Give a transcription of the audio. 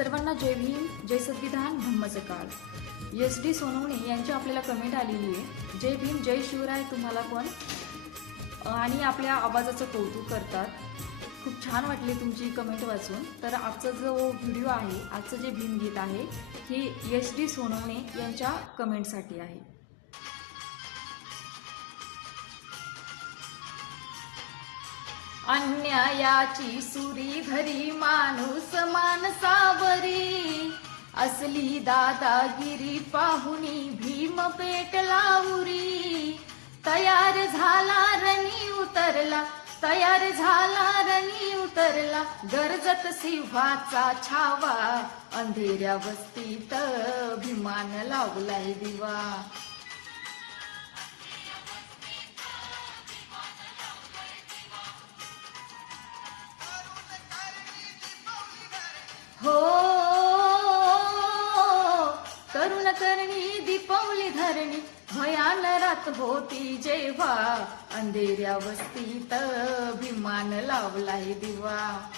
सर्वांना जय भीम, जय संविधान, धम्मचकाळ। SD सोनवणे यांची आपल्याला कमेंट आलेली आहे, जय भीम जय शिवराय तुम्हाला पण, आणि आपल्या आवाजाचं कौतुक करतात। खूप छान वाटली तुमची कमेंट वाचून। तर आजचा जो व्हिडिओ आहे, आजचं जे भीमगीत आहे हे SD सोनवणे यांच्या कमेंटसाठी आहे। अन्यायाची सुरी धरी माणूस माणसावरी, असली दादागिरी पाहुनी भीम पेटला उरी। तयार झाला रणी उतरला, तयार झाला रणी उतरला, गरजत सिंहाचा छावा, अंधेऱ्या वस्तीत भीमान लावलाय दिवा। हो, करुण करणी दीपवली धरणी, भयान रात होती जेव्हा, अंधेऱ्या वस्तीत भीमान लावलाय दिवा।